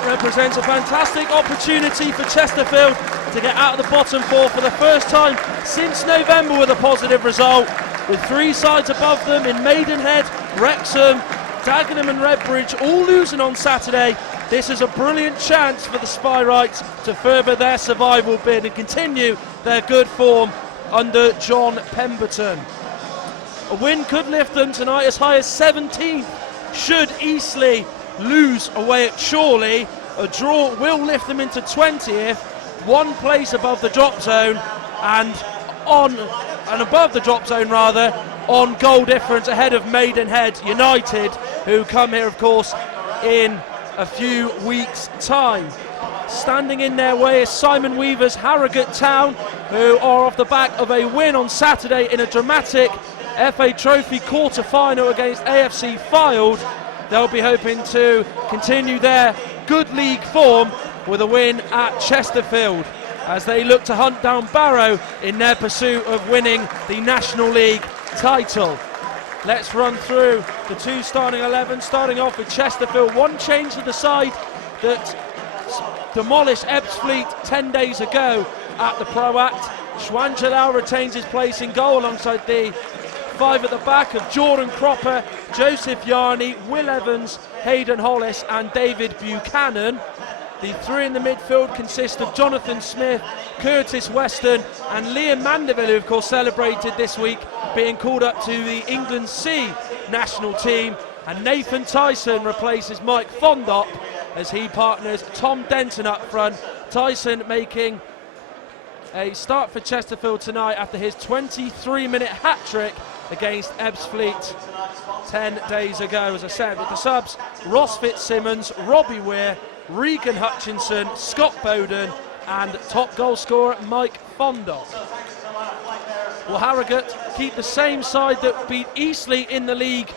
It represents a fantastic opportunity for Chesterfield to get out of the bottom four for the first time since November with a positive result, with three sides above them in Maidenhead, Wrexham, Dagenham and Redbridge all losing on Saturday. This is a brilliant chance for the Spyrites to further their survival bid and continue their good form under John Pemberton. A win could lift them tonight as high as 17th should Eastleigh lose away at Chorley. A draw will lift them into 20th, one place above the drop zone and above the drop zone rather, on goal difference ahead of Maidenhead United, who come here of course in a few weeks' time. Standing in their way is Simon Weaver's Harrogate Town, who are off the back of a win on Saturday in a dramatic FA Trophy quarter-final against AFC Fylde. They'll be hoping to continue their good league form with a win at Chesterfield as they look to hunt down Barrow in their pursuit of winning the National League title. Let's run through the two starting 11, starting off with Chesterfield. One change to the side that demolished Ebbsfleet 10 days ago at the Pro Act. Schwangelau retains his place in goal alongside the five at the back of Jordan Cropper, Joseph Yarney, Will Evans, Hayden Hollis and David Buchanan. The three in the midfield consist of Jonathan Smith, Curtis Weston and Liam Mandeville, who of course celebrated this week being called up to the England C national team, and Nathan Tyson replaces Mike Fondop as he partners Tom Denton up front. Tyson making a start for Chesterfield tonight after his 23-minute hat-trick against Ebbsfleet 10 days ago. As I said, with the subs, Ross Fitzsimmons, Robbie Weir, Regan Hutchinson, Scott Bowden and top goal scorer Mike Fondop. Will Harrogate keep the same side that beat Eastleigh in the league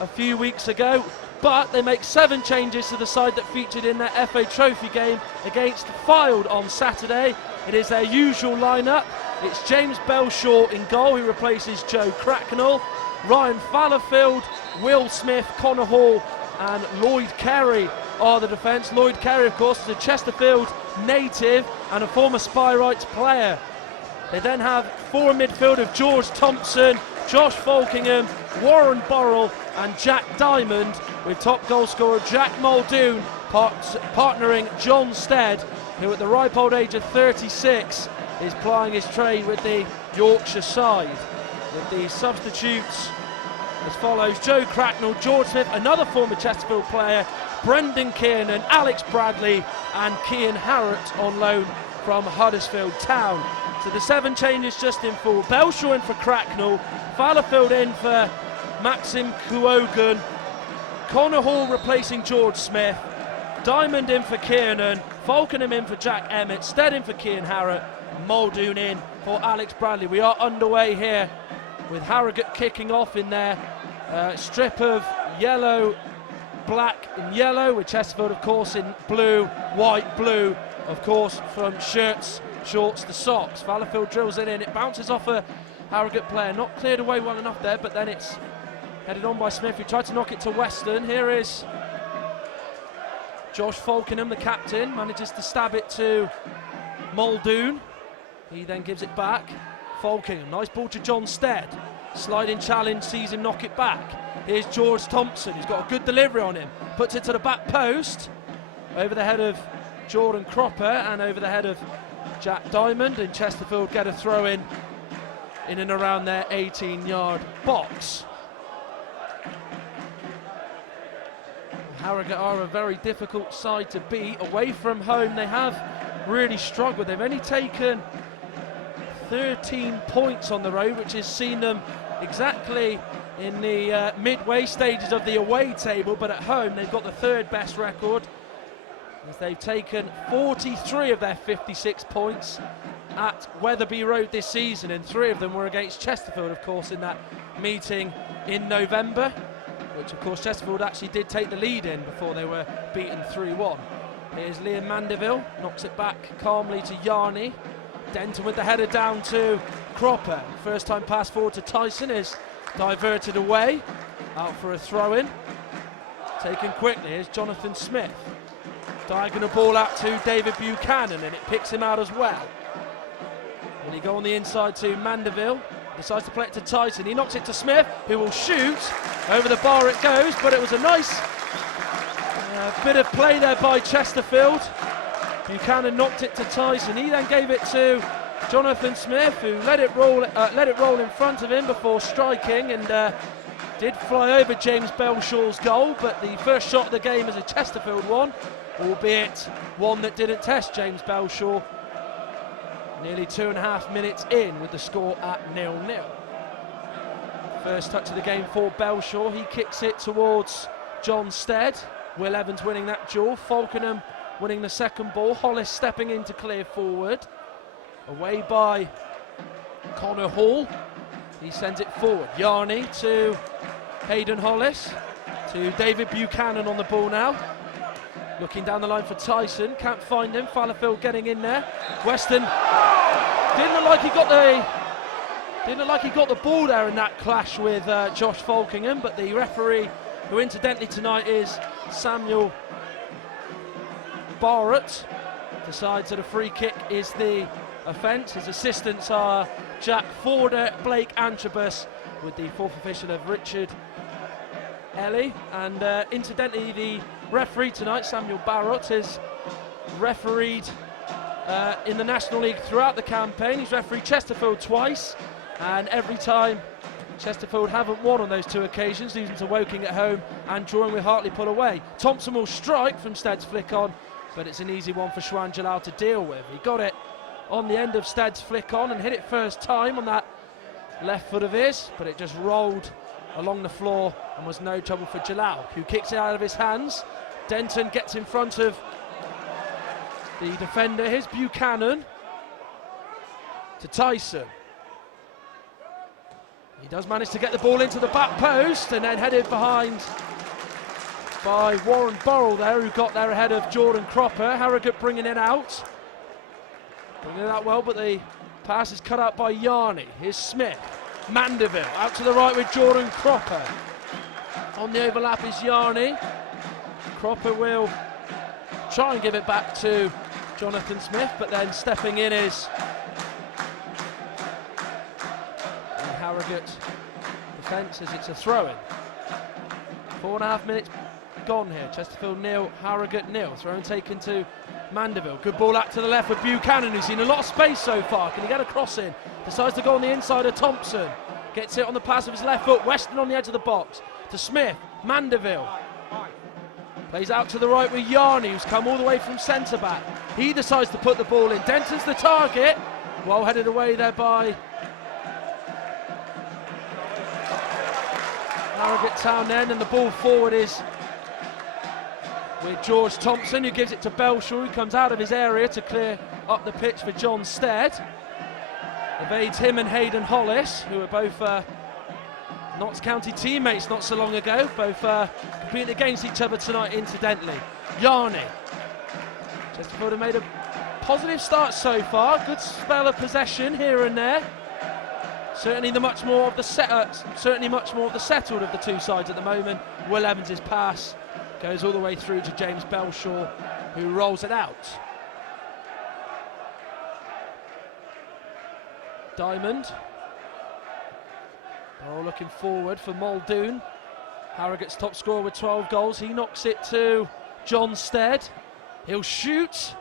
a few weeks ago, but they make 7 changes to the side that featured in their FA Trophy game against Fylde on Saturday. It is their usual lineup. It's James Belshaw in goal, who replaces Joe Cracknell. Ryan Fallowfield, Will Smith, Connor Hall and Lloyd Carey are the defence. Lloyd Carey, of course, is a Chesterfield native and a former Spyrites player. They then have 4 in midfield of George Thompson, Josh Falkingham, Warren Burrell and Jack Diamond, with top goal scorer Jack Muldoon partnering John Stead, who at the ripe old age of 36 is plying his trade with the Yorkshire side. With the substitutes as follows: Joe Cracknell, George Smith, another former Chesterfield player, Brendan Kiernan, Alex Bradley and Cian Harrott on loan from Huddersfield Town. So the 7 changes just in full. Belshaw in for Cracknell, Fallowfield in for Maxim Kuogun, Connor Hall replacing George Smith, Diamond in for Kiernan, Falkenham in for Jack Emmett, Stead in for Cian Harrott, Muldoon in for Alex Bradley. We are underway here with Harrogate kicking off in their strip of yellow, black and yellow, with Chesterfield of course in blue, white, blue, of course from shirts, shorts to socks. Fallowfield drills it in, it bounces off a Harrogate player, not cleared away well enough there, but then it's headed on by Smith, who tried to knock it to Weston. Here is Josh Falkenham, the captain, manages to stab it to Muldoon. He then gives it back. Falkenham, nice ball to John Stead. Sliding challenge, sees him knock it back. Here's George Thompson, he's got a good delivery on him. Puts it to the back post. Over the head of Jordan Cropper and over the head of Jack Diamond. And Chesterfield get a throw in and around their 18-yard box. Harrogate are a very difficult side to beat. Away from home, they have really struggled. They've only taken 13 points on the road, which has seen them exactly in the midway stages of the away table, but at home they've got the 3rd best record, as they've taken 43 of their 56 points at Wetherby Road this season, and 3 of them were against Chesterfield, of course, in that meeting in November, which of course Chesterfield actually did take the lead in before they were beaten 3-1. Here's Liam Mandeville, knocks it back calmly to Yarney. Denton with the header down to Cropper. First time pass forward to Tyson is diverted away, out for a throw-in. Taken quickly, here's Jonathan Smith. Diagonal ball out to David Buchanan, and it picks him out as well. When he go on the inside to Mandeville, decides to play it to Tyson. He knocks it to Smith, who will shoot. Over the bar it goes, but it was a nice bit of play there by Chesterfield. Buchanan knocked it to Tyson. He then gave it to Jonathan Smith, who let it roll in front of him before striking, and did fly over James Belshaw's goal. But the first shot of the game is a Chesterfield one, albeit one that didn't test James Belshaw. Nearly 2.5 minutes in with the score at 0-0. First touch of the game for Belshaw. He kicks it towards John Stead. Will Evans winning that duel. Falkenham winning the second ball. Hollis stepping in to clear forward. Away by Connor Hall. He sends it forward. Yarney to Hayden Hollis. To David Buchanan on the ball now. Looking down the line for Tyson. Can't find him. Fallowfield getting in there. Weston didn't look like he got the ball there in that clash with Josh Falkingham, but the referee, who incidentally tonight is Samuel Barrett, decides that a free kick is the offence. His assistants are Jack Forder, Blake Antrobus, with the fourth official of Richard Ellie, and incidentally the referee tonight, Samuel Barrett, has refereed in the National League throughout the campaign. He's refereed Chesterfield twice, and every time Chesterfield haven't won on those two occasions, losing to Woking at home and drawing with Hartlepool away. Thompson will strike from Stead's flick on, but it's an easy one for Shwan Jalal to deal with. He got it on the end of Stead's flick on and hit it first time on that left foot of his, but it just rolled along the floor and was no trouble for Jalal, who kicks it out of his hands. Denton gets in front of the defender. Here's Buchanan to Tyson. He does manage to get the ball into the back post and then headed behind by Warren Burrell there, who got there ahead of Jordan Cropper. Harrogate bringing it out. Bringing it out well, but the pass is cut out by Yarney. Here's Smith. Mandeville out to the right with Jordan Cropper. On the overlap is Yarney. Cropper will try and give it back to Jonathan Smith, but then stepping in is the Harrogate defence as it's a throw-in. 4.5 minutes gone here. Chesterfield 0, Harrogate 0. Throw-in taken to Mandeville. Good ball out to the left with Buchanan, who's seen a lot of space so far. Can he get a cross in? Decides to go on the inside of Thompson. Gets it on the pass of his left foot. Weston on the edge of the box to Smith. Mandeville plays out to the right with Yarney, who's come all the way from centre back. He decides to put the ball in. Denton's the target. Well headed away there by Harrogate Town then, and the ball forward is with George Thompson, who gives it to Belshaw, who comes out of his area to clear up the pitch for John Stead. Evades him and Hayden Hollis, who are both Notts County teammates not so long ago, both competing against each other tonight incidentally. Yarney. Chesterfield have made a positive start so far, good spell of possession here and there. Certainly much more of the settled of the two sides at the moment. Will Evans' pass goes all the way through to James Belshaw, who rolls it out. Diamond. Oh, looking forward for Muldoon. Harrogate's top scorer with 12 goals. He knocks it to John Stead. He'll shoot.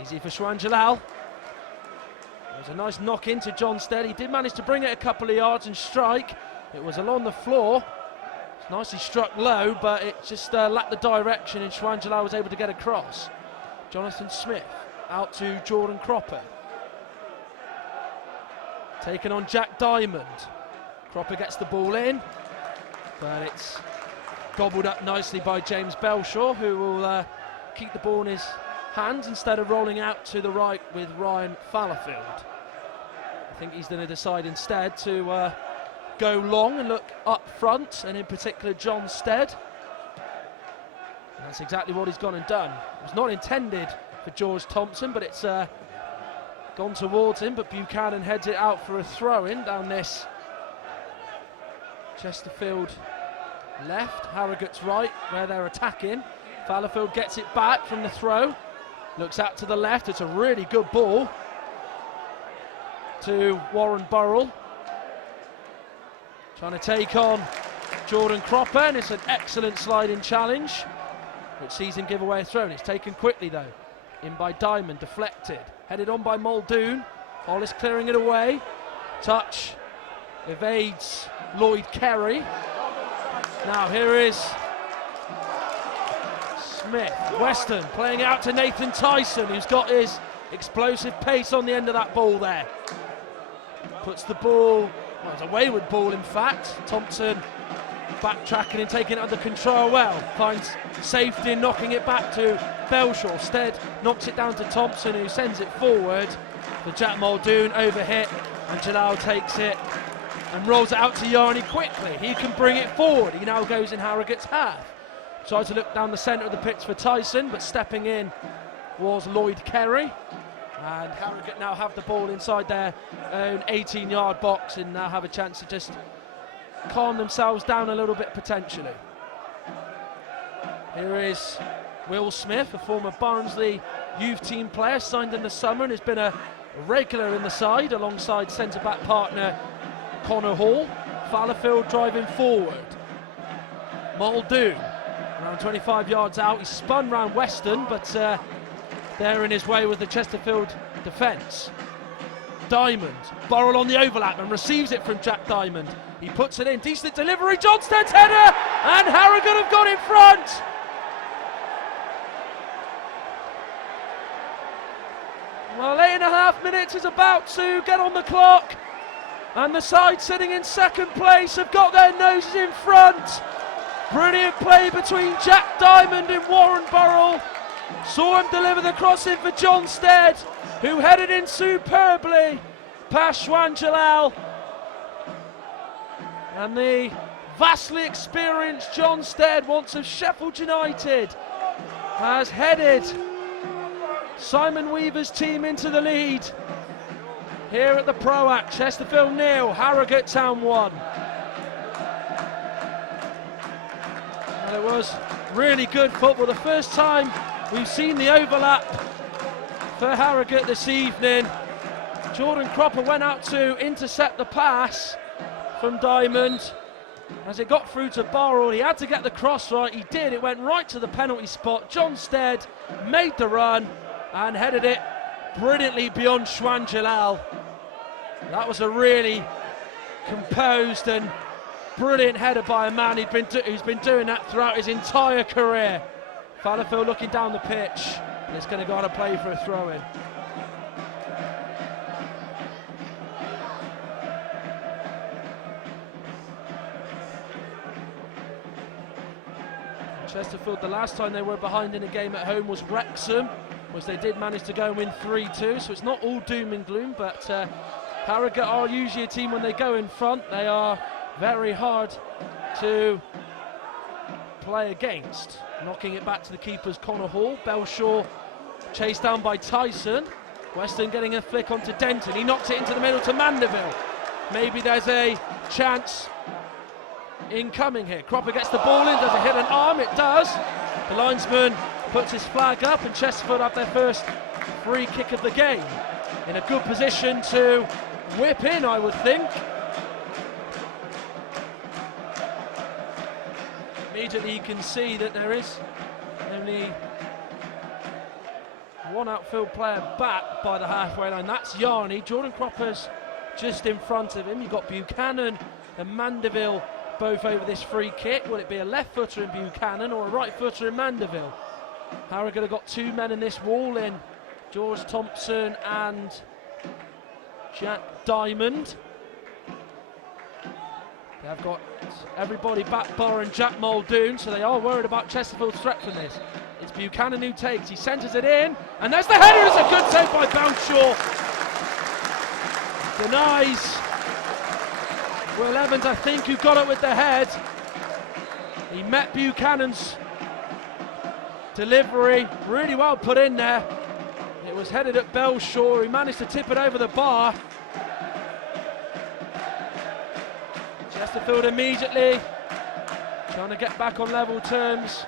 Easy for Shwan Jalal. There's a nice knock into John Stead. He did manage to bring it a couple of yards and strike. It was along the floor. It's nicely struck low, but it just lacked the direction, and Shwan Jalal was able to get across. Jonathan Smith out to Jordan Cropper. Taken on Jack Diamond. Cropper gets the ball in, but it's gobbled up nicely by James Belshaw, who will keep the ball in his hands instead of rolling out to the right with Ryan Fallowfield. I think he's going to decide instead to go long and look up front, and in particular John Stead. And that's exactly what he's gone and done. It was not intended for George Thompson, but it's gone towards him, but Buchanan heads it out for a throw-in down this Chesterfield left, Harrogate's right, where they're attacking. Fallowfield gets it back from the throw. Looks out to the left. It's a really good ball to Warren Burrell. Trying to take on Jordan Cropper, and it's an excellent sliding challenge, which sees him give away a throw. And it's taken quickly though. In by Diamond, deflected. Headed on by Muldoon. Hollis clearing it away. Touch. Evades Lloyd Kerry. Now here is Smith. Weston playing out to Nathan Tyson, who's got his explosive pace on the end of that ball there. Puts the ball, well, it's a wayward ball in fact. Thompson backtracking and taking it under control well. Finds safety and knocking it back to Belshaw. Stead knocks it down to Thompson, who sends it forward for Jack Muldoon. Overhit, and Jalal takes it and rolls it out to Yarney quickly. He can bring it forward. He now goes in Harrogate's half. Tries to look down the centre of the pitch for Tyson, but stepping in was Lloyd Kerry. And Harrogate now have the ball inside their own 18-yard box and now have a chance to just calm themselves down a little bit potentially. Here is Will Smith, a former Barnsley youth team player, signed in the summer and has been a regular in the side alongside centre-back partner Connor Hall. Fallowfield driving forward. Muldoon around 25 yards out. He spun round Weston, but there in his way was the Chesterfield defence. Diamond, Burrell on the overlap and receives it from Jack Diamond. He puts it in, decent delivery, Johnstead's header, and Harrogate have got in front. Well, 8.5 minutes is about to get on the clock, and the side sitting in second place have got their noses in front. Brilliant play between Jack Diamond and Warren Burrell. Saw him deliver the cross in for Johnstead, who headed in superbly past Shwan Jalal. And the vastly experienced Johnstead, once of Sheffield United, has headed Simon Weaver's team into the lead here at the Proac. Chesterfield 0, Harrogate Town 1. And it was really good football. The first time we've seen the overlap for Harrogate this evening. Jordan Cropper went out to intercept the pass from Diamond. As it got through to Burrell, he had to get the cross right. He did. It went right to the penalty spot. Johnstead made the run and headed it brilliantly beyond Shwan Jalal. That was a really composed and brilliant header by a man who's been doing that throughout his entire career. Fallowfield looking down the pitch, and it's going to go on a play for a throw-in. Chesterfield, the last time they were behind in a game at home was Wrexham, which they did manage to go and win 3-2, so it's not all doom and gloom, but Harrogate are usually a team when they go in front, they are very hard to play against. Knocking it back to the keeper's Connor Hall. Belshaw chased down by Tyson. Weston getting a flick onto Denton. He knocks it into the middle to Mandeville. Maybe there's a chance incoming here. Cropper gets the ball in. Does it hit an arm? It does. The linesman puts his flag up and Chesterfield have their first free kick of the game. In a good position to whip in, I would think. Immediately you can see that there is only one outfield player back by the halfway line. That's Yarney. Jordan Cropper's just in front of him. You've got Buchanan and Mandeville both over this free kick. Will it be a left footer in Buchanan or a right footer in Mandeville? Harrogate have got two men in this wall in George Thompson and Jack Diamond. They've got everybody back bar and Jack Muldoon, so they are worried about Chesterfield's threat from this. It's Buchanan who takes, he centres it in, and there's the header. It's a good save by Belshaw. Denies Will Evans, I think, who got it with the head. He met Buchanan's delivery, really well put in there. It was headed at Belshaw, he managed to tip it over the bar. Chesterfield immediately trying to get back on level terms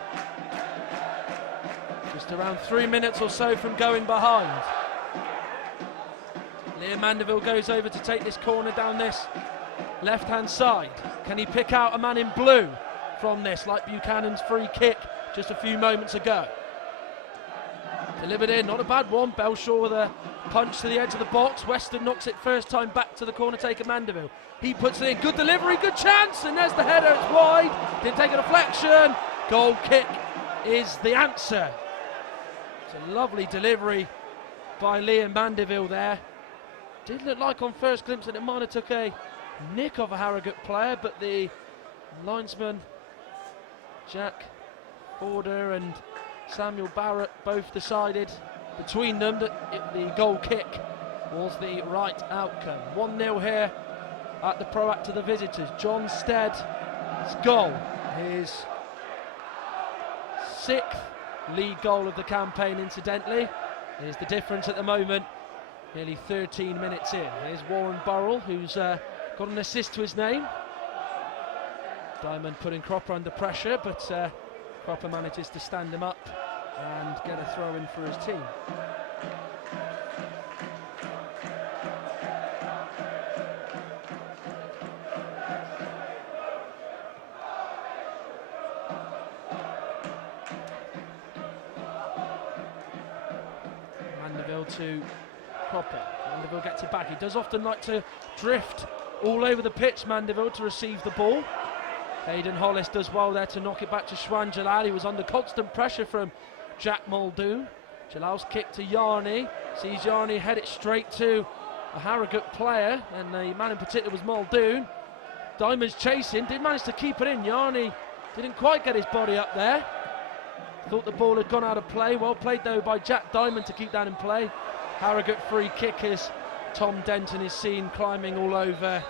Just around 3 minutes or so from going behind. Liam Mandeville goes over to take this corner down this left-hand side. Can he pick out a man in blue from this, like Buchanan's free kick just a few moments ago? Delivered in, not a bad one. Belshaw with a punch to the edge of the box. Weston knocks it first time back to the corner taker Mandeville. He puts it in, good delivery, good chance, and there's the header, it's wide. Didn't take a deflection. Goal kick is the answer. It's a lovely delivery by Liam Mandeville there. Did look like on first glimpse that it might have took a nick of a Harrogate player, but the linesman Jack Border and Samuel Barrett both decided between them that the goal kick was the right outcome. 1-0 here at the Proact to the visitors. John Stead's goal, his 6th league goal of the campaign incidentally. Here's the difference at the moment, nearly 13 minutes in. Here's Warren Burrell, who's got an assist to his name. Diamond putting Cropper under pressure, but Cropper manages to stand him up and get a throw in for his team. Mandeville to Cropper. Mandeville gets it back. He does often like to drift all over the pitch, Mandeville, to receive the ball. Aidan Hollis does well there to knock it back to Shwan Jalal. He was under constant pressure from Jack Muldoon. Jalal's kick to Yarney. Sees Yarney head it straight to a Harrogate player, and the man in particular was Muldoon. Diamond's chasing, did manage to keep it in. Yarney didn't quite get his body up there. Thought the ball had gone out of play. Well played though by Jack Diamond to keep that in play. Harrogate free kick as Tom Denton is seen climbing all over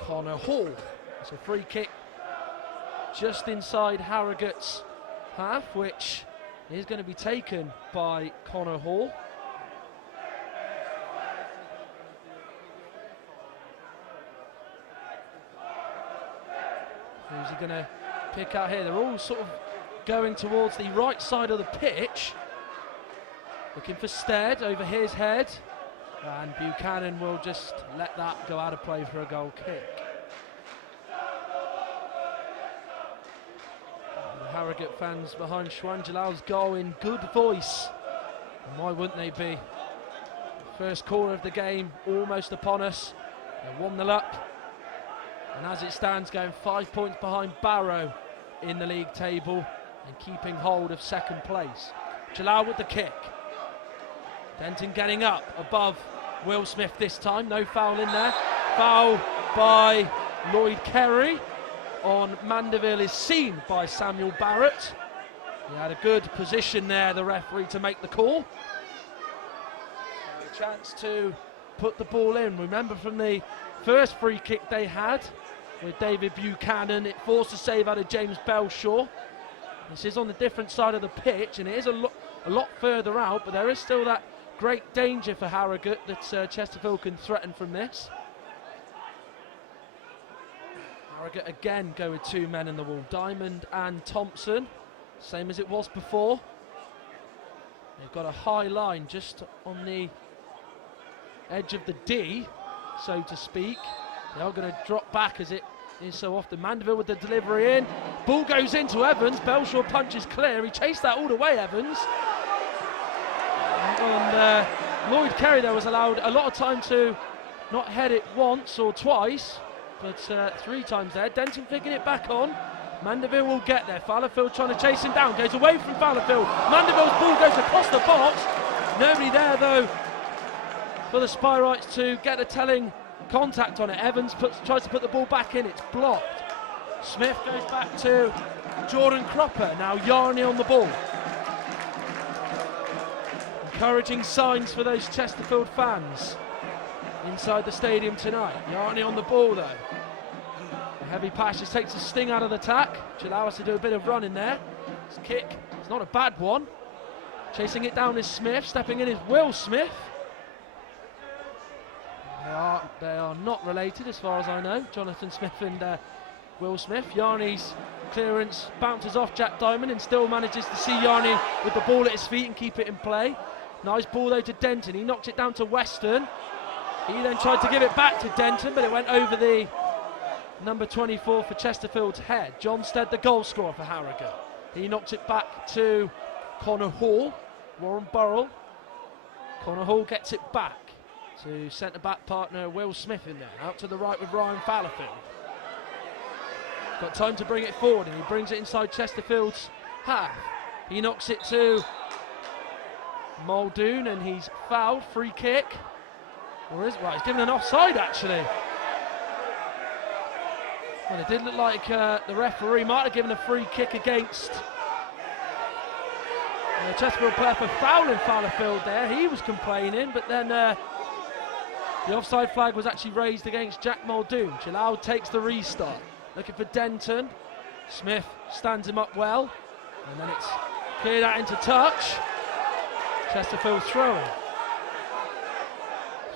Connor Hall. It's a free kick just inside Harrogate's half, which is going to be taken by Connor Hall. Who's he going to pick out here? They're all sort of going towards the right side of the pitch, looking for Stead over his head, and Buchanan will just let that go out of play for a goal kick. The Harrogate fans behind Shwan Jalal's goal in good voice, and why wouldn't they be? First corner of the game almost upon us. They're 1-0 up, and as it stands, going 5 points behind Barrow in the league table and keeping hold of second place. Jalal with the kick. Denton getting up above Will Smith this time. No foul in there. Foul by Lloyd Kerry on Mandeville is seen by Samuel Barrett. He had a good position there, the referee, to make the call. A chance to put the ball in. Remember from the first free kick they had with David Buchanan, it forced a save out of James Belshaw. This is on the different side of the pitch, and it is a lot further out, but there is still that great danger for Harrogate that Chesterfield can threaten from this. Harrogate again go with 2 men in the wall, Diamond and Thompson, same as it was before. They've got a high line just on the edge of the D, so to speak. They are going to drop back as it is so often. Mandeville with the delivery in. Ball goes into Evans. Belshaw punches clear. He chased that all the way, Evans. And Lloyd Kerry there was allowed a lot of time to not head it once or twice, but 3 times there. Denton flicking it back on. Mandeville will get there. Fallowfield trying to chase him down. Goes away from Fallowfield. Mandeville's ball goes across the box. Nobody there though for the Spyrites to get a telling contact on it. Evans tries to put the ball back in. It's blocked. Smith goes back to Jordan Cropper. Now Yarney on the ball. Encouraging signs for those Chesterfield fans inside the stadium tonight. Yarney on the ball though. A heavy pass just takes the sting out of the attack, which allows us to do a bit of running there. His kick is not a bad one. Chasing it down is Smith. Stepping in is Will Smith. They are not related as far as I know, Jonathan Smith and Will Smith. Yarney's clearance bounces off Jack Diamond and still manages to see Yarney with the ball at his feet and keep it in play. Nice ball though to Denton. He knocked it down to Weston. He then tried to give it back to Denton, but it went over the number 24 for Chesterfield's head. John Stead, the goal scorer for Harrogate. He knocks it back to Connor Hall. Warren Burrell. Connor Hall gets it back to centre-back partner Will Smith in there. Out to the right with Ryan Fallowfield. Got time to bring it forward, and he brings it inside Chesterfield's half. He knocks it to Muldoon, and he's fouled. Free kick. Or is it? Right, he's given an offside actually. Well, it did look like the referee might have given a free kick against the Chesterfield player for fouling Fallowfield there. He was complaining, but then the offside flag was actually raised against Jack Muldoon. Jalal takes the restart. Looking for Denton. Smith stands him up well. And then it's cleared out into touch. Chesterfield throwing.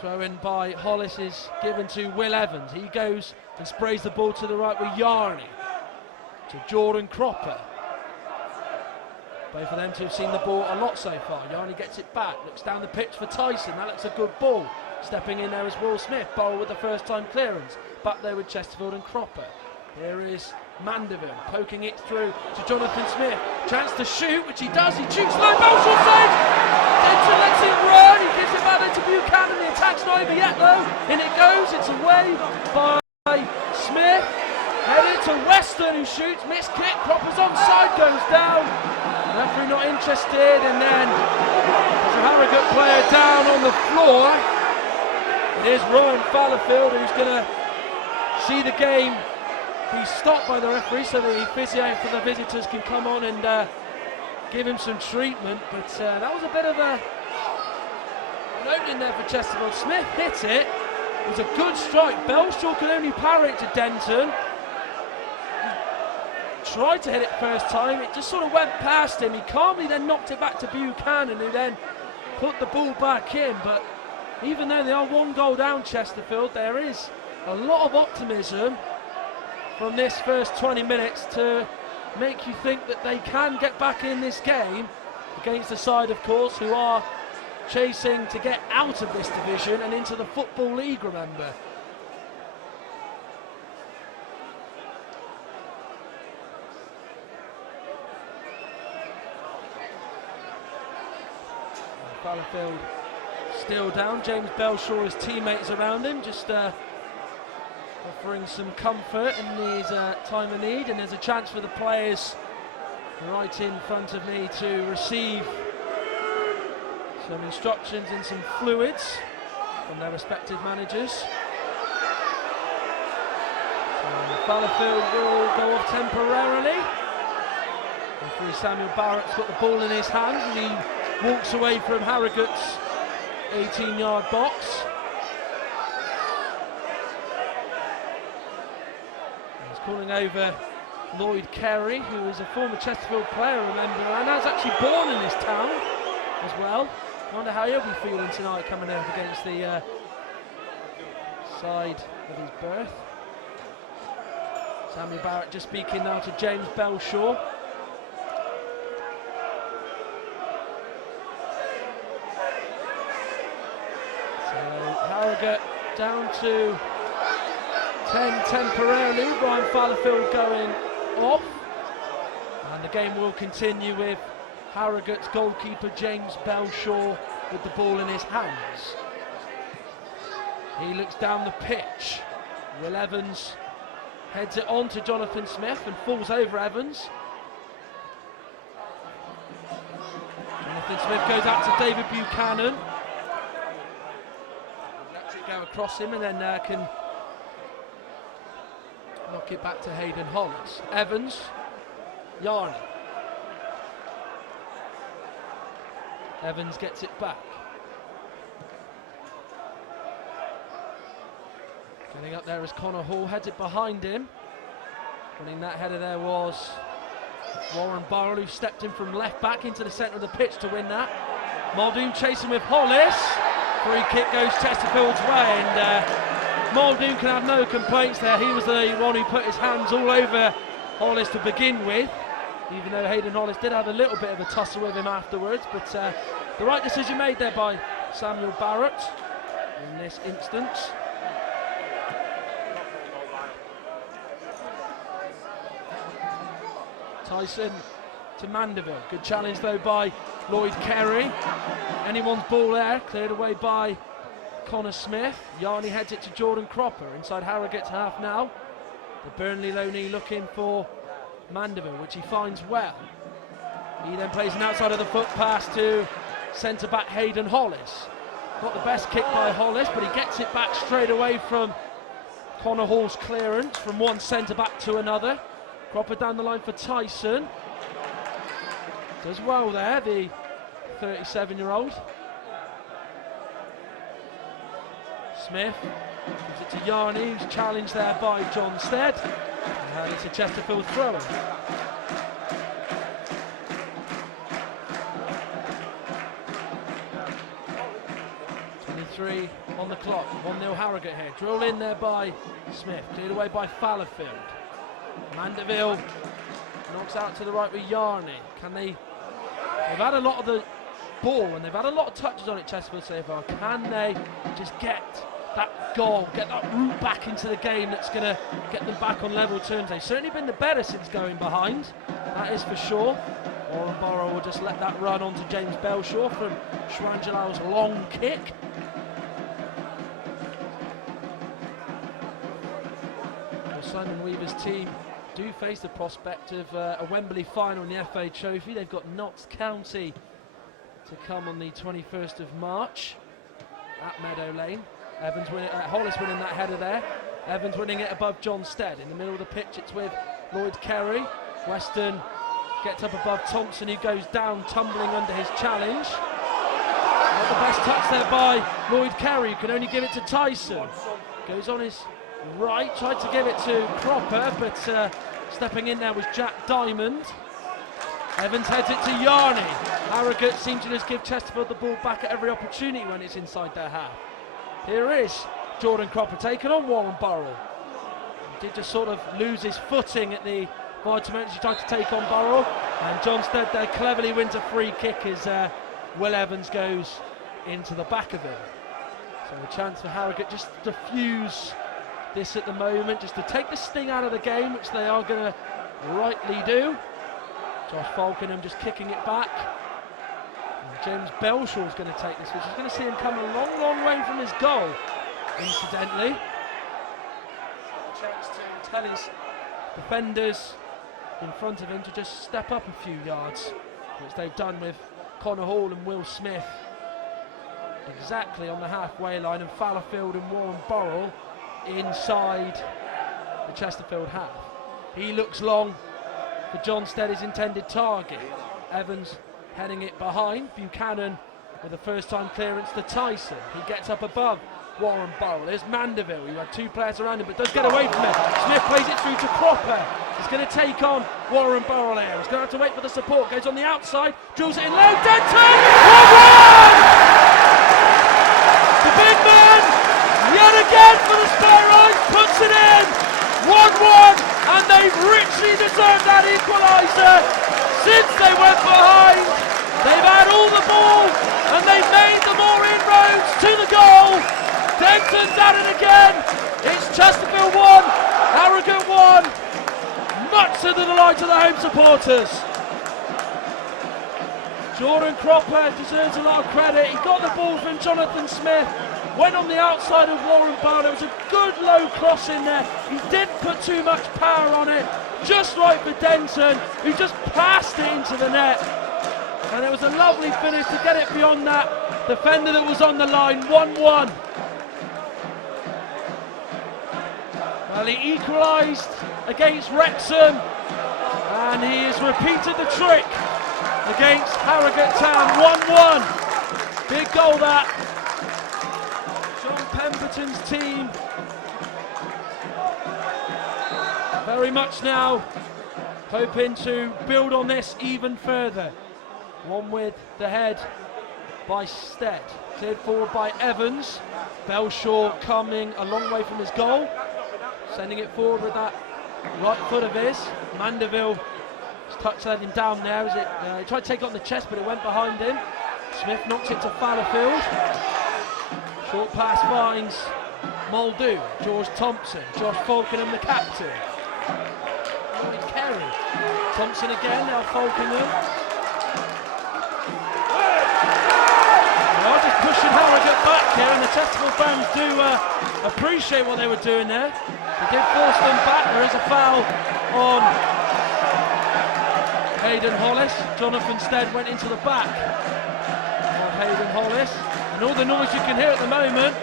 Throw-in by Hollis is given to Will Evans. He goes and sprays the ball to the right with Yarney. To Jordan Cropper. Both of them two have seen the ball a lot so far. Yarney gets it back, looks down the pitch for Tyson. That looks a good ball. Stepping in there is Will Smith. Burrell with the first time clearance. Back there with Chesterfield and Cropper. Here is Mandeville poking it through to Jonathan Smith. Chance to shoot, which he does. He shoots low. Belshore saves. Denton lets it run. He gives it back to Buchanan. The attack's not over yet though. In it goes. It's away by Smith. Headed to Weston, who shoots. Missed kick. Cropper's onside. Goes down. Referee not interested. And then there's a Harrogate player down on the floor. It is Ryan Fallowfield who's going to see the game be stopped by the referee so that the physio for the visitors can come on and give him some treatment. But that was a bit of an opening there for Chesterfield. Smith hit it. It was a good strike. Belshore could only parry it to Denton. He tried to hit it first time. It just sort of went past him. He calmly then knocked it back to Buchanan, who then put the ball back in. But even though they are one goal down, Chesterfield, there is a lot of optimism from this first 20 minutes to make you think that they can get back in this game against the side, of course, who are chasing to get out of this division and into the Football League, remember. Fallowfield still down. James Belshore, his teammates around him, just offering some comfort in his time of need, and there's a chance for the players right in front of me to receive some instructions and some fluids from their respective managers. So Fallowfield will go off temporarily. Referee Samuel Barrett's got the ball in his hands and he walks away from Harrogate's 18-yard box. Calling over Lloyd Carey, who is a former Chesterfield player, remember, and is actually born in this town as well. I wonder how he'll be feeling tonight coming up against the side of his birth. Samuel Barrett just speaking now to James Belshore. So Harrogate down to 10 temporarily. Ryan Fallowfield going off, and the game will continue with Harrogate's goalkeeper James Belshore with the ball in his hands. He looks down the pitch. Will Evans heads it on to Jonathan Smith and falls over Evans. Jonathan Smith goes out to David Buchanan. Lets it go across him and then can knock it back to Hayden Hollis. Evans, Yarney. Evans gets it back. Getting up there as Connor Hall heads it behind him. Winning that header there was Warren Burrell, who stepped in from left back into the centre of the pitch to win that. Muldoon chasing with Hollis. Free kick goes Chesterfield's way, and Muldoon can have no complaints there. He was the one who put his hands all over Hollis to begin with, even though Hayden Hollis did have a little bit of a tussle with him afterwards, but the right decision made there by Samuel Barrett in this instance. Tyson to Mandeville. Good challenge though by Lloyd Kerry. Anyone's ball there, cleared away by Connor Smith. Yarney heads it to Jordan Cropper inside Harrogate's half now. The Burnley loanee looking for Mandeville, which he finds well. He then plays an outside of the foot pass to centre back Hayden Hollis. Not the best kick by Hollis, but he gets it back straight away from Connor Hall's clearance from one centre back to another. Cropper down the line for Tyson. Does well there, the 37-year-old. Smith gives it to Yarney, who's challenged there by John Stead. And it's a Chesterfield throw-in. 23 on the clock, 1-0 Harrogate here. Drill in there by Smith, cleared away by Fallowfield. Mandeville knocks out to the right with Yarney. They've had a lot of the ball and they've had a lot of touches on it, Chesterfield so far. Can they just get that goal, get that route back into the game that's going to get them back on level terms? They've certainly been the better since going behind, that is for sure. Warrenborough will just let that run onto James Belshaw from Shrangelau's long kick. Well, Simon Weaver's team do face the prospect of a Wembley final in the FA Trophy. They've got Notts County to come on the 21st of March at Meadow Lane. Hollis winning that header there. Evans winning it above John Stead. In the middle of the pitch it's with Lloyd Kerry. Weston gets up above Thompson, who goes down tumbling under his challenge. Not the best touch there by Lloyd Kerry, who can only give it to Tyson. Goes on his right, tried to give it to Cropper, but stepping in there was Jack Diamond. Evans heads it to Yarney. Harrogate seem to just give Chesterfield the ball back at every opportunity when it's inside their half. Here is Jordan Cropper taking on Warrenborough. He did just sort of lose his footing at the vital moments he tried to take on Burrell, and John Stead there cleverly wins a free kick as Will Evans goes into the back of it. So a chance for Harrogate just to fuse this at the moment, just to take the sting out of the game, which they are going to rightly do. Josh Falkenham just kicking it back. And James Belshaw's going to take this, which is going to see him come a long, long way from his goal, incidentally. Chance to tell his defenders in front of him to just step up a few yards, which they've done with Connor Hall and Will Smith exactly on the halfway line, and Fallowfield and Warrenborough inside the Chesterfield half. He looks long for John Stead, his intended target. Evans heading it behind. Buchanan with a first time clearance to Tyson. He gets up above Warrenborough. There's Mandeville, who had two players around him but does get away from it. Smith plays it through to Cropper. He's going to take on Warrenborough there. He's going to have to wait for the support. Goes on the outside, drills it in low. Denton! 1-1! The big man, yet again for the Sparrows, puts it in. 1-1, and they've richly deserved that equaliser. Since they went behind, they've had all the ball and they've made the more inroads to the goal. Denton's at it again. It's Chesterfield 1, Harrogate 1. Much to the delight of the home supporters. Jordan Cropper deserves a lot of credit. He got the ball from Jonathan Smith, went on the outside of Warrenborough. There was a good low cross in there. He didn't put too much power on it. Just right for Denton, who just passed it into the net. And it was a lovely finish to get it beyond that defender that was on the line. 1-1. Well, he equalised against Wrexham, and he has repeated the trick against Harrogate Town. 1-1. Big goal that. John Pemberton's team very much now hoping to build on this even further. One with the head by Stead, cleared forward by Evans. Belshaw coming a long way from his goal, sending it forward with that right foot of his. Mandeville touched that him down there as he tried to take it on the chest, but it went behind him. Smith knocks it to Fallowfield. Short pass finds Muldoon, George Thompson, Josh Falkenham the captain. Lloyd Kerry, Thompson again, now Falkenham. They are just pushing Harrogate back here, and the Chesterfield fans do appreciate what they were doing there. They did force them back. There is a foul on Hayden Hollis. Jonathan Stead went into the back of Hayden Hollis, and all the noise you can hear at the moment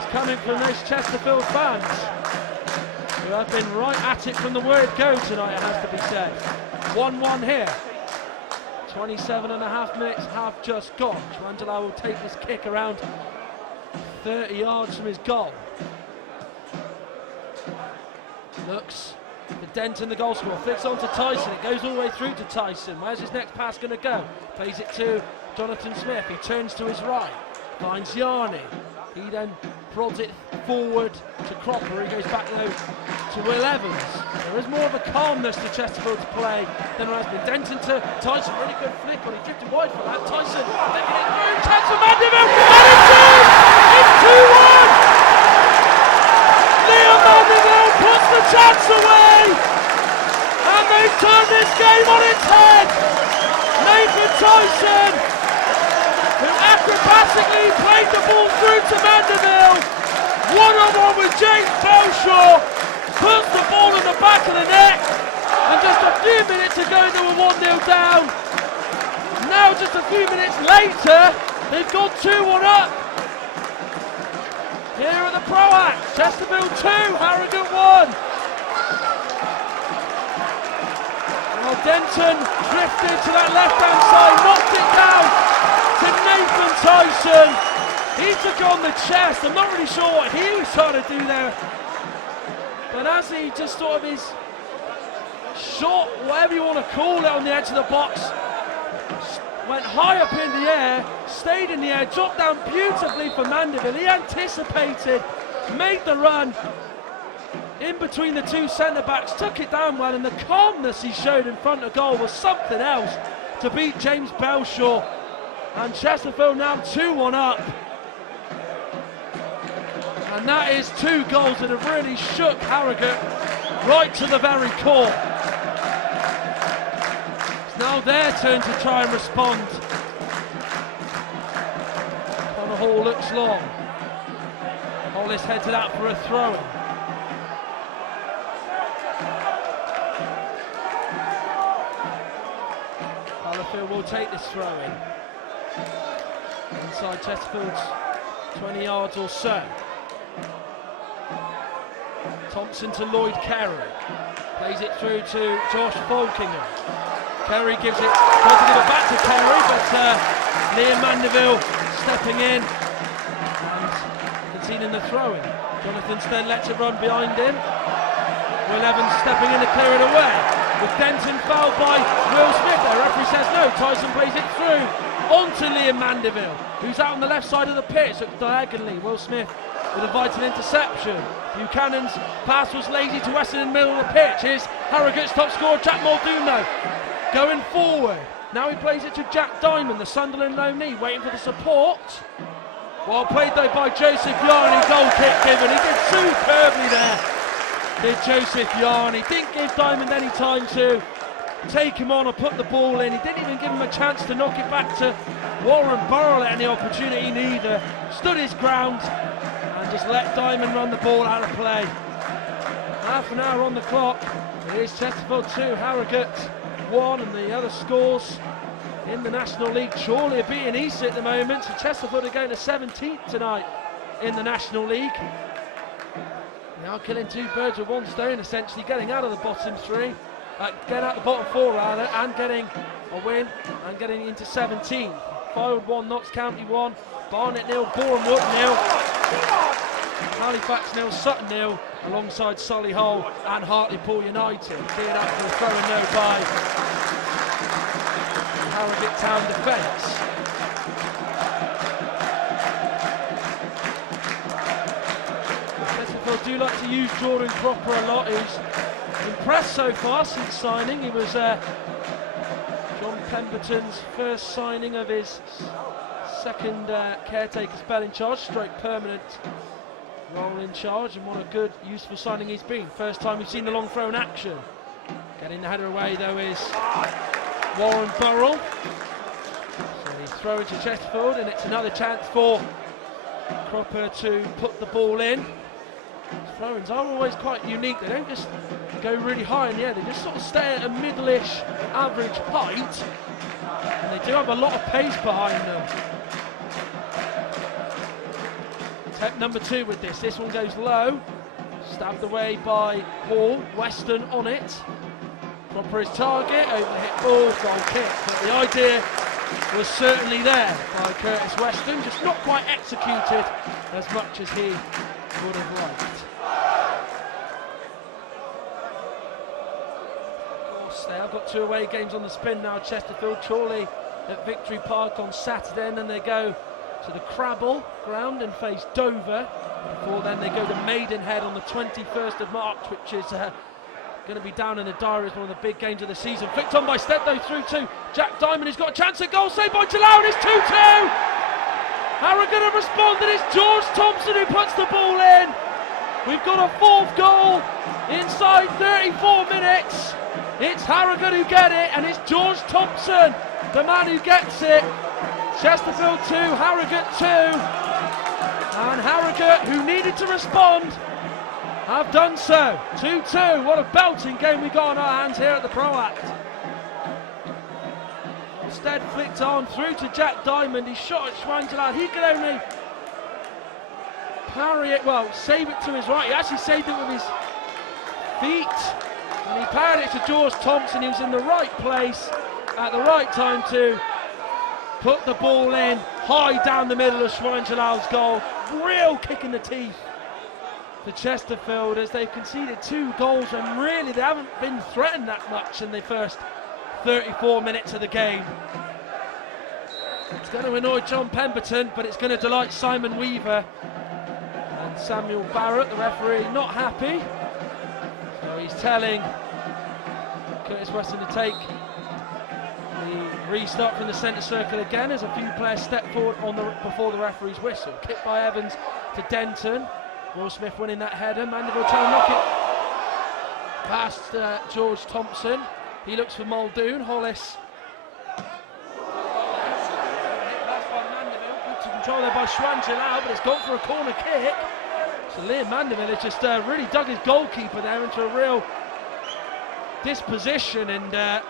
is coming from those Chesterfield fans who have been right at it from the word go tonight, it has to be said. 1-1 here. 27.5 minutes have just gone. Chwandala will take this kick around 30 yards from his goal. Looks for Denton, the goal scorer, flicks on to Tyson, it goes all the way through to Tyson. Where's his next pass going to go? Plays it to Jonathan Smith, he turns to his right, finds Yarney, he then prods it forward to Cropper, he goes back though to Will Evans. There is more of a calmness to Chesterfield's play than there has been. Denton to Tyson, really good flick on, he drifted wide for that. Tyson taking it through, chance for Mandeville, and it's 2! It's 2-1! Liam Mandeville puts the chance away, and they've turned this game on its head. Nathan Tyson, who acrobatically played the ball through to Mandeville, one-on-one with James Belshaw, puts the ball in the back of the net, and just a few minutes ago they were 1-0 down. Now just a few minutes later, they've gone 2-1 up. Here at the Pro Act, Chesterfield 2, Harrogate 1. Well, Denton drifted to that left-hand side, knocked it down to Nathan Tyson. He took on the chest. I'm not really sure what he was trying to do there, but as he just sort of his shot, whatever you want to call it, on the edge of the box, went high up in the air, stayed in the air, dropped down beautifully for Mandeville. He anticipated, made the run in between the two centre-backs, took it down well, and the calmness he showed in front of goal was something else to beat James Belshaw. And Chesterfield now 2-1 up. And that is 2 goals that have really shook Harrogate right to the very core. It's now their turn to try and respond. Connor Hall looks long. Hollis heads it out for a throw-in. Fallowfield will take this throw-in. Inside Chesterfield's 20 yards or so. Thompson to Lloyd Kerry. Plays it through to Josh Falkingham. Kerry gives it, tries to give it back to Kerry, but Liam Mandeville stepping in and conceding the throw-in. Jonathan Stead lets it run behind him. Will Evans stepping in to clear it away. With Denton fouled by Will Smith. The referee says no. Tyson plays it through onto Liam Mandeville, who's out on the left side of the pitch, diagonally. Will Smith with a vital interception. Buchanan's pass was lazy to Weston in the middle of the pitch. Here's Harrogate's top scorer, Jack Muldoon, going forward. Now he plays it to Jack Diamond, the Sunderland loanee, waiting for the support. Well played though by Joseph Yarney, goal kick given. He did superbly there, did Joseph Yarney. Didn't give Diamond any time to take him on or put the ball in. He didn't even give him a chance to knock it back to Warren Burrell at any opportunity neither. Stood his ground and just let Diamond run the ball out of play. Half an hour on the clock. It is Chesterfield 2, Harrogate 1, and the other scores in the National League. Chorley are beating East at the moment, so Chesterfield are going to 17th tonight in the National League. They are killing 2 birds with 1 stone, essentially getting out of the bottom 3. Getting out the bottom 4 rather, and getting a win and getting into 17th. Fylde 1, Notts County 1, Barnet 0, Bournemouth 0, Halifax 0, Sutton 0, alongside Solihull and Hartlepool United. Cleared out for a throw-in no by Harrogate Town defence. Chesterfield do like to use Jordan Cropper a lot, who's impressed so far since signing. He was John Pemberton's first signing of his second caretaker spell in charge, stroke permanent role in charge, and what a good, useful signing he's been. First time we've seen the long throw in action. Getting the header away though is Warren Burrell. So he's throwing to Chesterfield, and it's another chance for Cropper to put the ball in. His throw-ins are always quite unique. They don't just go really high in the air, they just sort of stay at a middle-ish average height, and they do have a lot of pace behind them. Attempt number 2 with this. This one goes low, stabbed away by Hall. Weston on it. Cropper is target, over the hit ball, goal kick. But the idea was certainly there by Curtis Weston, just not quite executed as much as he would have liked. Of course, they have got 2 away games on the spin now, Chesterfield. Chorley at Victory Park on Saturday, and then they go to the Crabble ground and face Dover. Before then they go to Maidenhead on the 21st of March, which is going to be down in the diary as one of the big games of the season. Flicked on by Stedlow through to Jack Diamond, who's got a chance at goal, saved by Jalal, and it's 2-2! Harrogate have responded. It's George Thompson who puts the ball in. We've got a 4th goal inside 34 minutes. It's Harrogate who get it, and it's George Thompson, the man who gets it. Chesterfield 2, Harrogate 2, and Harrogate, who needed to respond, have done so. 2-2. What a belting game we got on our hands here at the Pro Act. Instead flicked on through to Jack Diamond. He shot at Schwangelad. He could only parry it, well, save it to his right. He actually saved it with his feet, and he parried it to George Thompson. He was in the right place at the right time to put the ball in high down the middle of Schwangelad's goal. Real kick in the teeth for Chesterfield, as they've conceded 2 goals and really they haven't been threatened that much in the first 34 minutes of the game. It's going to annoy John Pemberton, but it's going to delight Simon Weaver. And Samuel Barrett, the referee, not happy. So he's telling Curtis Weston to take the restart from the centre circle again, as a few players step forward before the referee's whistle. Kick by Evans to Denton. Will Smith winning that header. Mandeville trying to knock it past George Thompson. He looks for Muldoon. Hollis hit pass by Mandeville. Good to control there by Schwangelad, but it's gone for a corner kick. So Liam Mandeville has just really dug his goalkeeper there into a real disposition, and there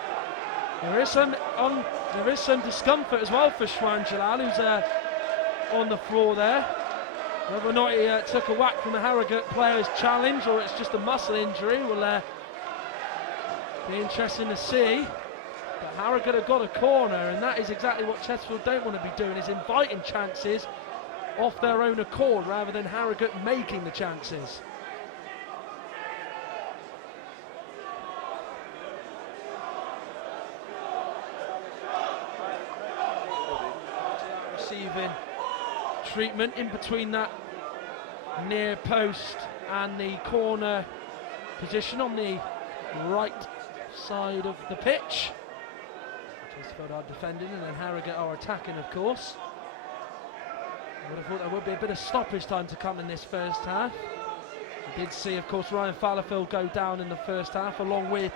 is some discomfort as well for Schwangelad, who's on the floor there. Whether or not he took a whack from the Harrogate player's challenge, or it's just a muscle injury, will be interesting to see. But Harrogate have got a corner, and that is exactly what Chesterfield don't want to be doing, is inviting chances off their own accord rather than Harrogate making the chances. Receiving treatment in between that near post and the corner position on the right side of the pitch. Chesterfield are defending, and then Harrogate are attacking, of course. I would have thought there would be a bit of stoppage time to come in this first half. We did see, of course, Ryan Fallowfield go down in the first half, along with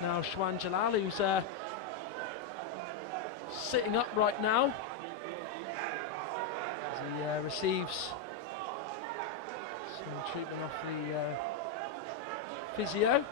now Schwangelad, who's sitting up right now. He receives some treatment off the physio.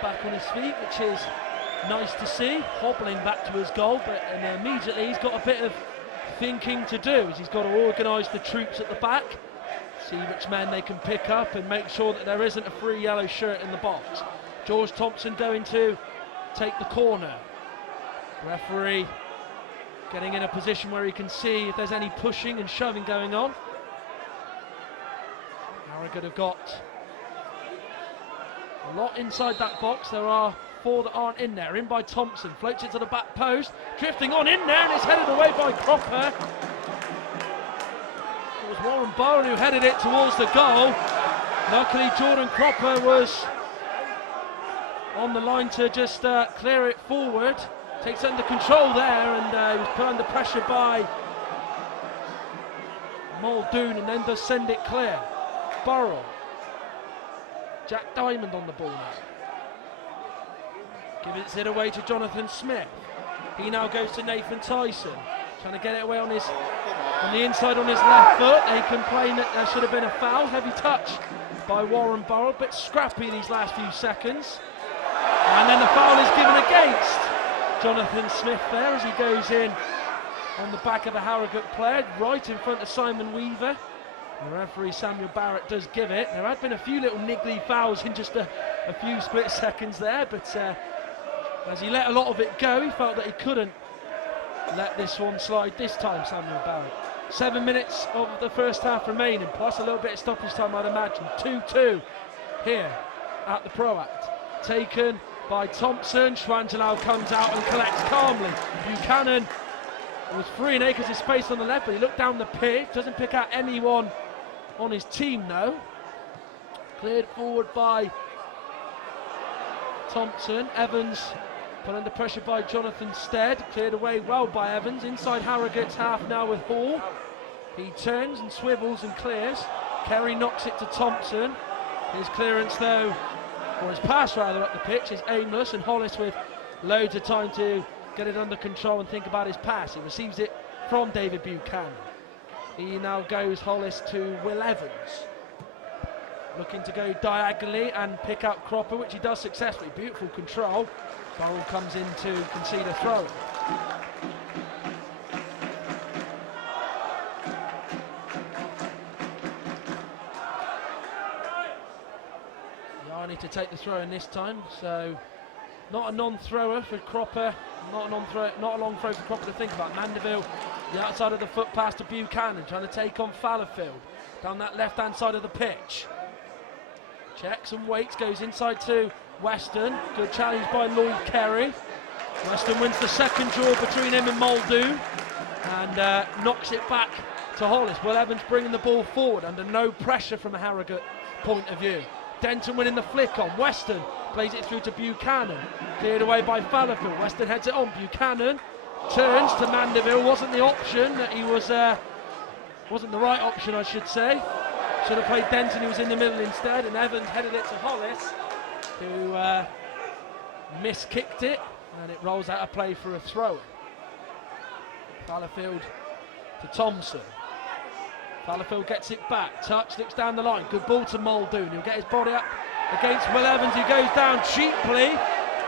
Back on his feet, which is nice to see, hobbling back to his goal, but immediately he's got a bit of thinking to do, as he's got to organise the troops at the back, see which men they can pick up and make sure that there isn't a free yellow shirt in the box. George Thompson going to take the corner. Referee getting in a position where he can see if there's any pushing and shoving going on. Harrogate have got a lot inside that box. There are 4 that aren't in there. In by Thompson, floats it to the back post, drifting on in there, and it's headed away by Cropper. It was Warren Bowen who headed it towards the goal. Luckily Jordan Cropper was on the line to just clear it forward. Takes it under control there, and he was put under pressure by Muldoon, and then does send it clear. Burrell. Jack Diamond on the ball now. Gives it away to Jonathan Smith. He now goes to Nathan Tyson, trying to get it away on the inside on his left foot. They complain that there should have been a foul. Heavy touch by Warren Burrell, a bit scrappy these last few seconds. And then the foul is given against Jonathan Smith there as he goes in on the back of a Harrogate player, right in front of Simon Weaver. The referee Samuel Barrett does give it. There had been a few little niggly fouls in just a few split seconds there, but as he let a lot of it go, he felt that he couldn't let this one slide this time, Samuel Barrett. 7 minutes of the first half remaining, plus a little bit of stoppage time, I'd imagine. 2-2 here at the Pro Act. Taken by Thompson. Schwangelau comes out and collects calmly. Buchanan was 3 acres of space on the left, but he looked down the pitch, doesn't pick out anyone on his team though. Cleared forward by Thompson. Evans put under pressure by Jonathan Stead. Cleared away well by Evans. Inside Harrogate's half now with Hall. He turns and swivels and clears. Kerry knocks it to Thompson. His clearance though, or his pass rather, up the pitch is aimless, and Hollis with loads of time to get it under control and think about his pass. He receives it from David Buchanan. He now goes Hollis to Will Evans, looking to go diagonally and pick up Cropper, which he does successfully. Beautiful control. Burrell comes in to concede a throw. Yarni to take the throw in this time, so not a non-thrower for Cropper, not a long throw for Cropper to think about. Mandeville, the outside of the foot pass to Buchanan, trying to take on Fallowfield down that left-hand side of the pitch. Checks and waits, goes inside to Weston. Good challenge by Lloyd Kerry. Weston wins the second draw between him and Muldoon and knocks it back to Hollis. Will Evans bringing the ball forward under no pressure from a Harrogate point of view. Denton winning the flick on. Weston plays it through to Buchanan. Cleared away by Fallowfield. Weston heads it on. Buchanan turns to Mandeville. Wasn't the option that he was, wasn't the right option, I should say. Should have played Denton, who was in the middle instead, and Evans headed it to Hollis, who miskicked it, and it rolls out of play for a throw. Fallowfield to Thompson. Fallowfield gets it back, touch, looks down the line, good ball to Muldoon. He'll get his body up against Will Evans, he goes down cheaply,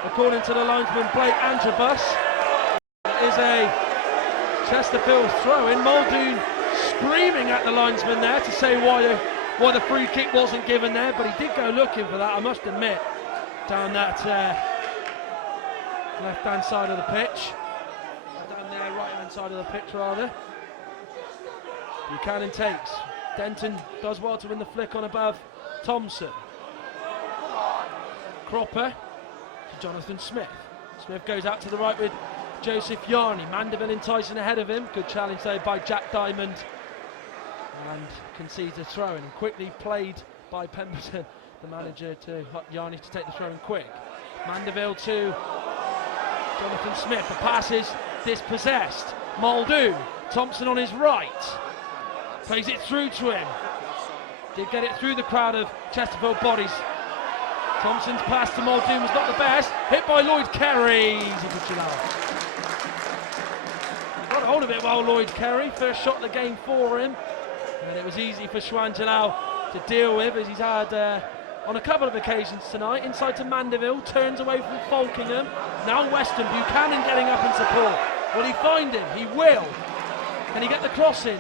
according to the linesman Blake Antrobus. It is a Chesterfield throw-in. Muldoon screaming at the linesman there to say why the free kick wasn't given there, but he did go looking for that, I must admit, down that left-hand side of the pitch. Down there, right-hand side of the pitch, rather. Buchanan takes. Denton does well to win the flick on above Thompson. Cropper to Jonathan Smith. Smith goes out to the right with Joseph Yarni. Mandeville and Tyson ahead of him. Good challenge though by Jack Diamond. And concedes a throw in. Quickly played by Pemberton, the manager, to Yarni to take the throw in quick. Mandeville to Jonathan Smith. The pass is dispossessed. Muldoon. Thompson on his right. Plays it through to him. Did get it through the crowd of Chesterfield bodies. Thompson's pass to Muldoon was not the best. Hit by Lloyd Kerry. Got hold of it well, Lloyd Kerry. First shot of the game for him. And it was easy for Schwangelau to deal with, as he's had on a couple of occasions tonight. Inside to Mandeville, turns away from Falkingham. Now Weston, Buchanan getting up in support. Will he find him? He will. Can he get the cross in?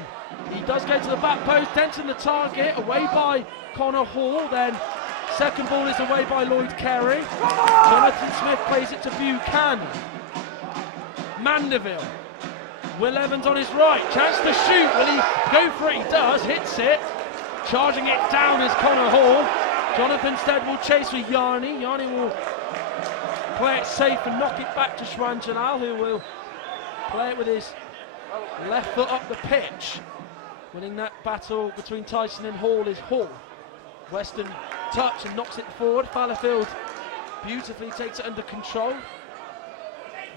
He does go to the back post. Denton the target, away by Connor Hall. Then second ball is away by Lloyd Carey. Jonathan Smith plays it to Buchanan. Mandeville. Will Evans on his right, chance to shoot. Will he go for it? He does, hits it. Charging it down is Connor Hall. Jonathan Stead will chase with Yarni. Yarni will play it safe and knock it back to Schwanjalal, who will play it with his left foot up the pitch. Winning that battle between Tyson and Hall is Hall. Weston touch and knocks it forward. Fallowfield beautifully takes it under control.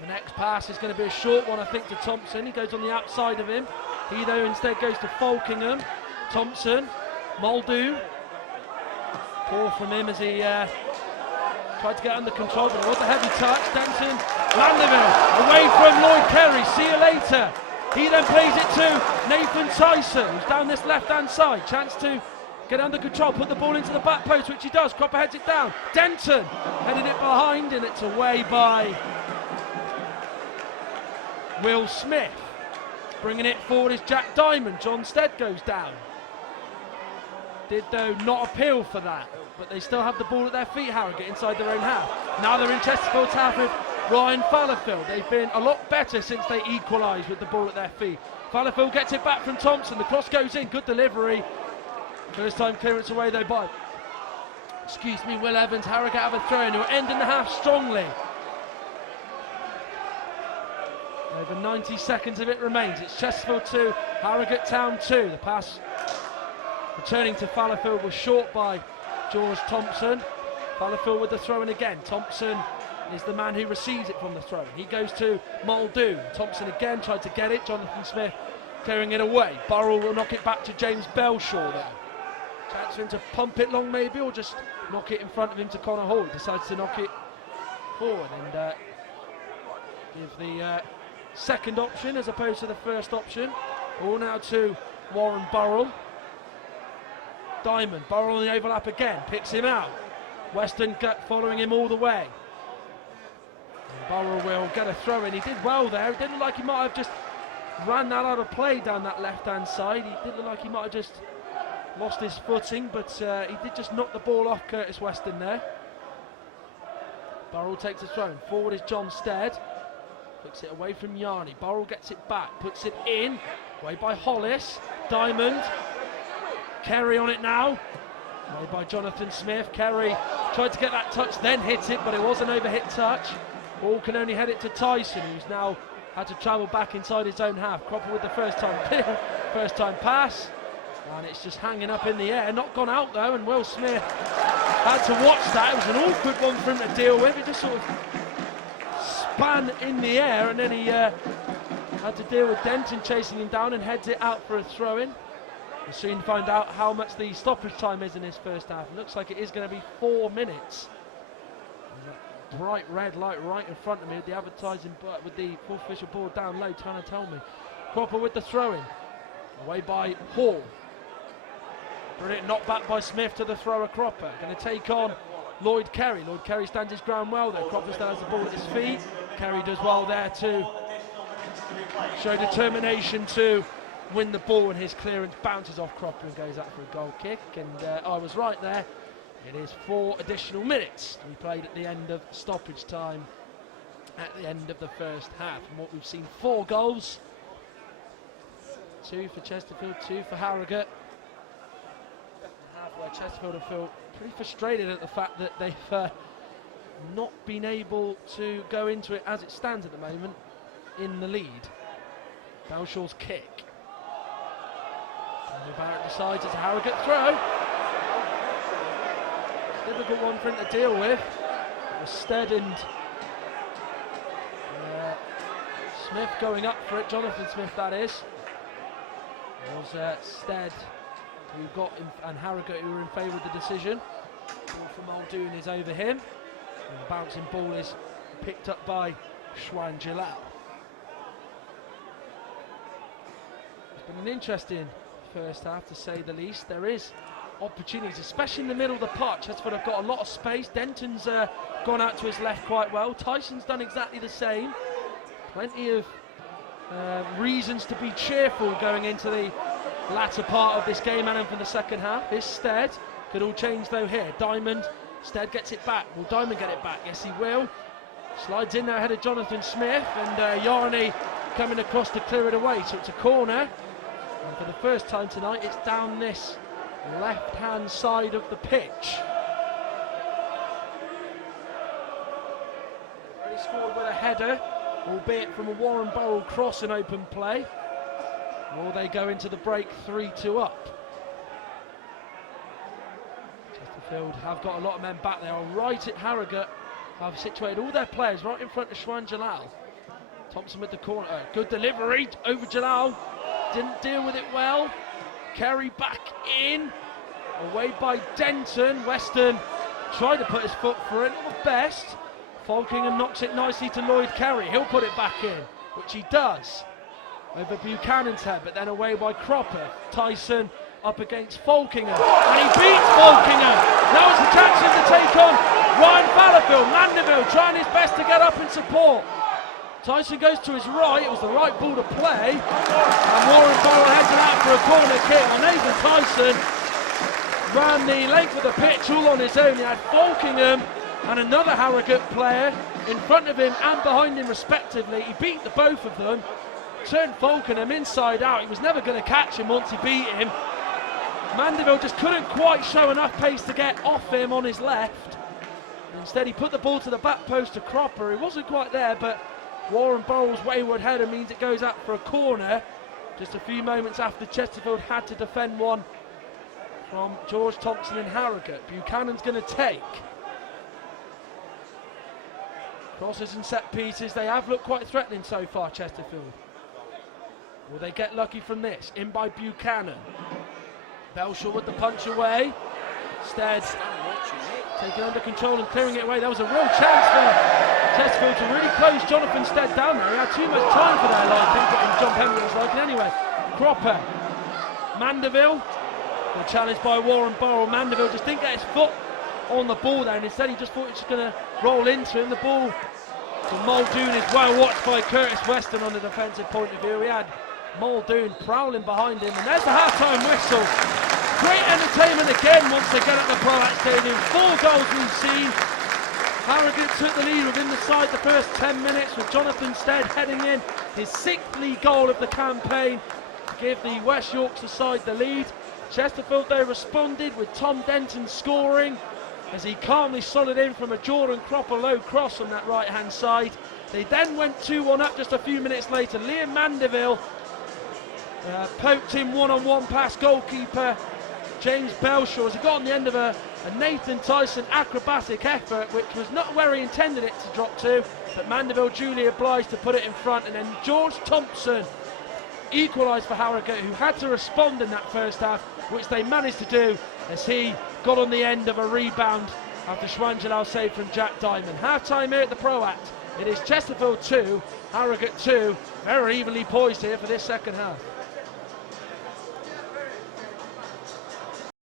The next pass is going to be a short one, I think, to Thompson. He goes on the outside of him. He, though, instead goes to Falkingham. Thompson, Muldoon. Poor from him as he tried to get under control, but it was a heavy touch. Denton, Mandeville, away from Lloyd Carey. See you later. He then plays it to Nathan Tyson, who's down this left-hand side. Chance to get under control, put the ball into the back post, which he does. Cropper heads it down. Denton headed it behind, and it's away by Will Smith. Bringing it forward is Jack Diamond. John Stead goes down. Did, though, not appeal for that, but they still have the ball at their feet, Harrogate, inside their own half. Now they're in Chesterfield's half with Ryan Fallowfield. They've been a lot better since they equalised with the ball at their feet. Fallowfield gets it back from Thompson. The cross goes in. Good delivery. First time clearance away, though, by Will Evans. Harrogate have a throw in, who are ending the half strongly. Over 90 seconds of it remains. It's Chesterfield 2, Harrogate Town 2. The pass returning to Fallowfield was short by George Thompson. Fallowfield with the throw-in again. Thompson is the man who receives it from the throw. He goes to Muldoon. Thompson again tried to get it. Jonathan Smith clearing it away. Burrell will knock it back to James Belshaw there. Chance for him to pump it long maybe, or just knock it in front of him to Connor Hall. He decides to knock it forward and give the second option as opposed to the first option. All now to Warren Burrell. Diamond, Burrell on the overlap again, picks him out. Weston following him all the way. And Burrell will get a throw in. He did well there. It didn't look like he might have just ran that out of play down that left-hand side. He did look like he might have just lost his footing, but he did just knock the ball off Curtis Weston there. Burrell takes a throw. Forward is John Stead. Puts it away from Yarni. Burrell gets it back, puts it in. Away by Hollis. Diamond. Kerry on it now. Away by Jonathan Smith. Kerry tried to get that touch, then hit it, but it was an overhit touch. Ball can only head it to Tyson, who's now had to travel back inside his own half. Cropper with the first time pass. And it's just hanging up in the air. Not gone out though, and Will Smith had to watch that. It was an awkward one for him to deal with. It just sort of span in the air, and then he had to deal with Denton chasing him down and heads it out for a throw-in. We'll soon find out how much the stoppage time is in this first half. It looks like it is going to be 4 minutes. There's that bright red light right in front of me with the advertising, but with the full official board down low trying to tell me. Cropper with the throw-in. Away by Hall. Brilliant knock back by Smith to the thrower Cropper. Going to take on Lloyd Carey. Lloyd Carey stands his ground well there. Cropper still has the ball at his feet. Carey does well there to show determination to win the ball, and his clearance bounces off Cropper and goes out for a goal kick. And I was right there. It is 4 additional minutes to be played at the end of stoppage time at the end of the first half. And what we've seen, 4 goals. 2 for Chesterfield, 2 for Harrogate. Where Chesterfield have felt pretty frustrated at the fact that they've not been able to go into it as it stands at the moment in the lead. Belshaw's kick. And Barrett decides it's a Harrogate throw. Difficult one for him to deal with. It was Stead and Smith going up for it. Jonathan Smith, that is. It was Stead who got and Harrogate who were in favour of the decision. Ball from Muldoon is over him. And the bouncing ball is picked up by Schwanjalal. It's been an interesting first half, to say the least. There is opportunities, especially in the middle of the park. Chesterfield have got a lot of space. Denton's gone out to his left quite well. Tyson's done exactly the same. Plenty of reasons to be cheerful going into the latter part of this game and for the second half. Is Stead Could all change though here. Diamond, Stead gets it back. Will Diamond get it back? Yes, he will. Slides in there ahead of Jonathan Smith, and Yarney coming across to clear it away. So it's a corner. And for the first time tonight, it's down this left-hand side of the pitch. He scored with a header, albeit from a Warren Burrell cross in open play. Or they go into the break 3-2 up. Chesterfield have got a lot of men back there. Right at Harrogate have situated all their players right in front of Shwan Jalal. Thompson with the corner. Good delivery over Jalal. Didn't deal with it well. Kerry back in. Away by Denton. Weston tried to put his foot through it. Not the best. Falkingham knocks it nicely to Lloyd Kerry. He'll put it back in, which he does. Over Buchanan's head, but then away by Cropper. Tyson up against Falkingham, and he beats Falkingham. Now it's a chance to take on Ryan Fallowfield. Mandeville trying his best to get up and support. Tyson goes to his right. It was the right ball to play, and Warren Burrell heads it out for a corner kick. And Nathan Tyson ran the length of the pitch all on his own. He had Falkingham and another Harrogate player in front of him and behind him respectively. He beat the both of them, turned Falkingham inside out. He was never going to catch him once he beat him. Mandeville just couldn't quite show enough pace to get off him on his left. Instead he put the ball to the back post to Cropper. He wasn't quite there, but Warren Burrell's wayward header means it goes out for a corner just a few moments after Chesterfield had to defend one from George Thompson in Harrogate. Buchanan's going to take. Crosses and set pieces, they have looked quite threatening so far, Chesterfield. Will they get lucky from this? In by Buchanan. Belshaw with the punch away. Stead taking under control and clearing it away. There was a real chance for Chesterfield to really close Jonathan Stead down there. He had too much time for their liking, but John Penry was liking anyway. Cropper. Mandeville. The challenge by Warren Burrell. Mandeville just didn't get his foot on the ball there, and instead he just thought he was going to roll into him. The ball to Muldoon is well watched by Curtis Weston on the defensive point of view. He had Muldoon prowling behind him, and there's the half-time whistle. Great entertainment again once they get at the Proact Stadium. 4 goals we've seen. Harrogate took the lead within the side the first 10 minutes with Jonathan Stead heading in his 6th league goal of the campaign to give the West Yorkshire side the lead. Chesterfield though responded with Tom Denton scoring as he calmly slotted in from a Jordan Cropper low cross on that right hand side. They then went 2-1 up just a few minutes later. Liam Mandeville poked him one-on-one past goalkeeper James Belshaw as he got on the end of a Nathan Tyson acrobatic effort, which was not where he intended it to drop to, but Mandeville duly obliged to put it in front, and then George Thompson equalised for Harrogate, who had to respond in that first half, which they managed to do as he got on the end of a rebound after Shwan Jalal saved from Jack Diamond. Half-time here at the Proact. It is Chesterfield 2, Harrogate 2, very evenly poised here for this second half.